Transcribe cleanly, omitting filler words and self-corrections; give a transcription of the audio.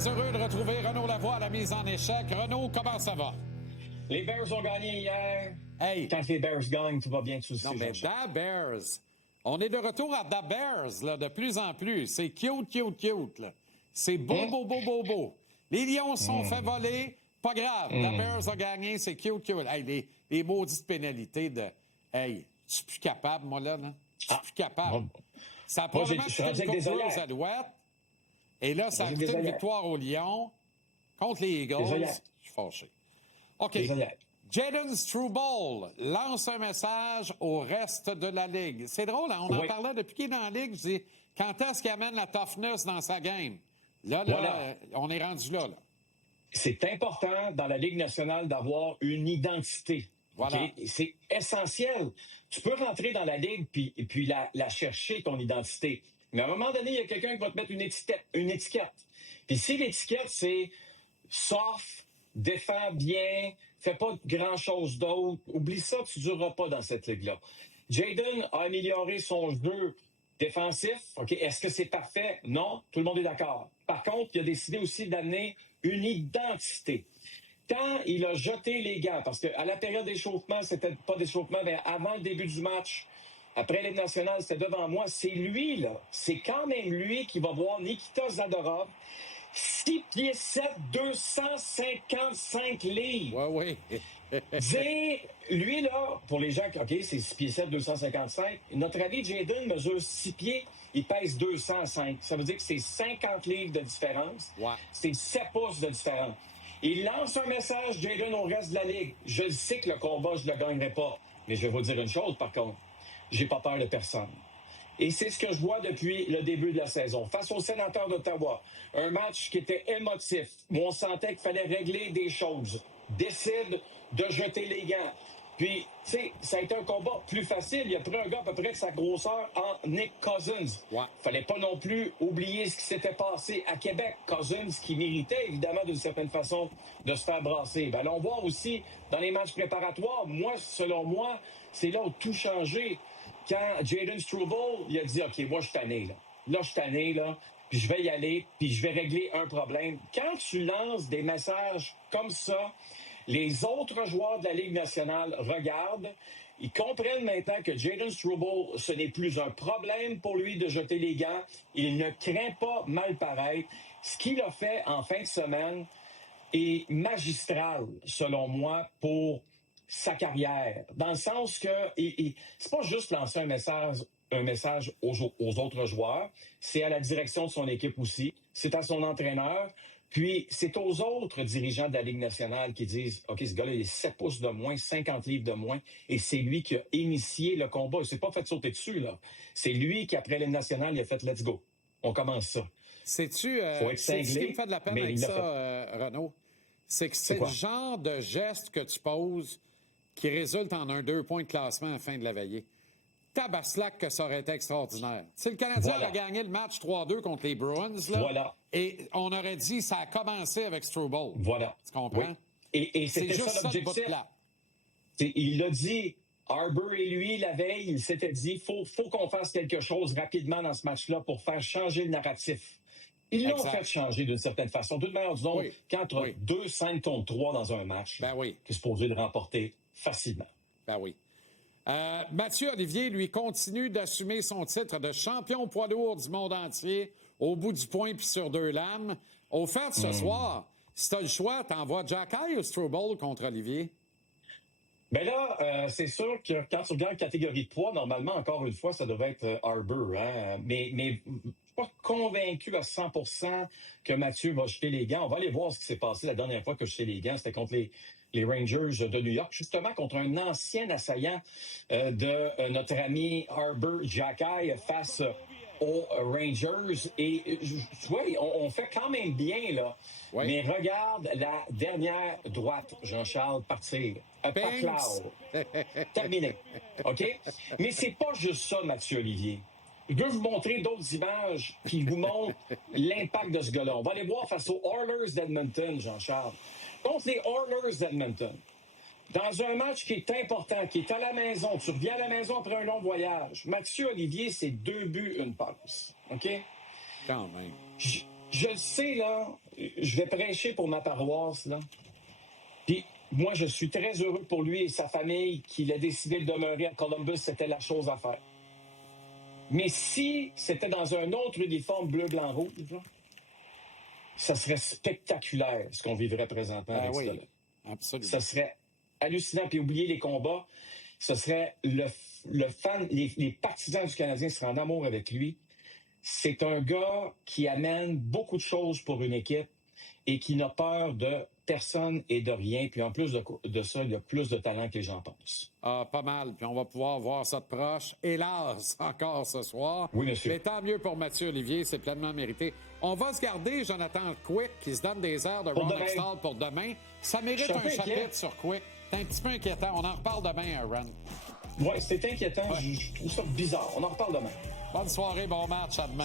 Très heureux de retrouver Renaud Lavoie à la mise en échec. Renaud, comment ça va? Les Bears ont gagné hier. Hey! Quand les Bears gagnent, tout va bien, tu le sais. Non, mais Da Bears. On est de retour à Da Bears, là, de plus en plus. C'est cute, là. C'est beau. Les Lions sont fait voler. Pas grave. Da Bears a gagné, c'est cute. Hey, les maudites pénalités de... Hey, je suis plus capable, moi, là. Je suis plus capable. Ça a probablement coûté une coupe aux Alouettes. Et là, ça a coûté une victoire aux Lions contre les Eagles. Je suis fâché. OK. Jayden Struble lance un message au reste de la Ligue. C'est drôle, hein? On en parlait depuis qu'il est dans la Ligue. Je dis, quand est-ce qu'il amène la toughness dans sa game? Là, on est rendu là. C'est important dans la Ligue nationale d'avoir une identité. Voilà. Okay? C'est essentiel. Tu peux rentrer dans la Ligue puis la chercher, ton identité. Mais à un moment donné, il y a quelqu'un qui va te mettre une étiquette. Puis si l'étiquette, c'est soft, défend bien, fait pas grand-chose d'autre, oublie ça, tu dureras pas dans cette ligue-là. Jayden a amélioré son jeu défensif. OK, est-ce que c'est parfait? Non, tout le monde est d'accord. Par contre, il a décidé aussi d'amener une identité. Quand il a jeté les gants, parce qu'à la période d'échauffement, c'était pas d'échauffement, mais avant le début du match, après l'Équipe nationale, c'était devant moi. C'est lui, là. C'est quand même lui qui va voir Nikita Zadorov. 6 pieds 7, 255 livres. Oui. Dire, lui, là, pour les gens, OK, c'est 6 pieds 7, 255. Notre ami Jayden mesure 6 pieds, il pèse 205. Ça veut dire que c'est 50 livres de différence. Ouais. C'est 7 pouces de différence. Il lance un message, Jayden, au reste de la Ligue. Je sais que le combat, je ne le gagnerai pas. Mais je vais vous dire une chose, par contre. J'ai pas peur de personne. Et c'est ce que je vois depuis le début de la saison. Face aux Sénateurs d'Ottawa, un match qui était émotif, où on sentait qu'il fallait régler des choses. Décide de jeter les gants. Puis, tu sais, ça a été un combat plus facile. Il a pris un gars à peu près de sa grosseur en Nick Cousins. Ouais. Fallait pas non plus oublier ce qui s'était passé à Québec. Cousins qui méritait, évidemment, d'une certaine façon, de se faire brasser. Ben, allons voir aussi, dans les matchs préparatoires, selon moi, c'est là où tout changé. Quand Jayden Struble, il a dit, OK, moi, je suis tanné, là. Là, je suis tanné, là. Puis je vais y aller, puis je vais régler un problème. Quand tu lances des messages comme ça, les autres joueurs de la Ligue nationale regardent. Ils comprennent maintenant que Jayden Struble, ce n'est plus un problème pour lui de jeter les gants. Il ne craint pas mal paraître. Ce qu'il a fait en fin de semaine est magistral, selon moi, pour sa carrière. Dans le sens que c'est pas juste lancer un message aux autres joueurs, c'est à la direction de son équipe aussi, c'est à son entraîneur, puis c'est aux autres dirigeants de la Ligue nationale qui disent « OK, ce gars-là, il est 7 pouces de moins, 50 livres de moins, et c'est lui qui a initié le combat. Il s'est pas fait sauter dessus, là. C'est lui qui, après l'Ligue nationale, il a fait « Let's go ». On commence ça. Sais-tu, faut être cinglé, ce qui me fait de la peine avec ça, Renaud? C'est que c'est le genre de geste que tu poses qui résulte en un 2 points de classement à la fin de la veillée. Tabaslac que ça aurait été extraordinaire. Tu sais, le Canadien a gagné le match 3-2 contre les Bruins, là. Et on aurait dit ça a commencé avec Struble. Voilà. Tu comprends? Oui. Et c'était juste ça l'objectif. Il l'a dit, Harbour et lui, la veille, il s'était dit, faut qu'on fasse quelque chose rapidement dans ce match-là pour faire changer le narratif. Ils l'ont fait changer d'une certaine façon. De toute manière, disons, quand tu as 2-5 contre 3 dans un match, tu es supposé de remporter facilement. Ben oui. Mathieu Olivier, lui, continue d'assumer son titre de champion poids lourd du monde entier au bout du point puis sur 2 lames. Au fait, ce soir, si tu as le choix, t'envoies Jacky ou Struble contre Olivier? Ben là, c'est sûr que quand tu regardes la catégorie de poids, normalement, encore une fois, ça devrait être Harbour. Hein? Mais je suis pas convaincu à 100% que Mathieu va jeter les gants. On va aller voir ce qui s'est passé la dernière fois que je jeté les gants. C'était contre les Rangers de New York, justement contre un ancien assaillant de notre ami Harbour, Jacky, face aux Rangers. Et tu vois, on fait quand même bien, là. Oui. Mais regarde la dernière droite, Jean-Charles, partir. Pas clair. Terminé. OK? Mais c'est pas juste ça, Mathieu Olivier. Je veux vous montrer d'autres images qui vous montrent l'impact de ce gars-là. On va aller voir face aux Oilers d'Edmonton, Jean-Charles. Contre les Oilers d'Edmonton. Dans un match qui est important, qui est à la maison, tu reviens à la maison après un long voyage. Mathieu Olivier, c'est 2 buts, 1 passe. OK? Quand même. je le sais, là, je vais prêcher pour ma paroisse, là. Puis moi, je suis très heureux pour lui et sa famille qu'il a décidé de demeurer à Columbus. C'était la chose à faire. Mais si c'était dans un autre uniforme bleu, blanc, rouge, là, ça serait spectaculaire, ce qu'on vivrait présentement avec ça. Oui, absolument. Ça serait hallucinant. Puis oublier les combats, ce serait le fan, les partisans du Canadien seraient en amour avec lui. C'est un gars qui amène beaucoup de choses pour une équipe et qui n'a peur de personne et de rien. Puis en plus de ça, il a plus de talent que les gens pensent. Ah, pas mal. Puis on va pouvoir voir ça de proche. Hélas, encore ce soir. Oui, monsieur. Mais tant mieux pour Mathieu Olivier, c'est pleinement mérité. On va se garder Jonathan Quick qui se donne des airs de Pour Ron demain. Extall pour demain. Ça mérite Je suis un un peu inquiet. chapitre sur Quick. C'est un petit peu inquiétant. On en reparle demain, Ron. Oui, c'est inquiétant. Ouais. Je trouve ça bizarre. On en reparle demain. Bonne soirée, bon match, à demain.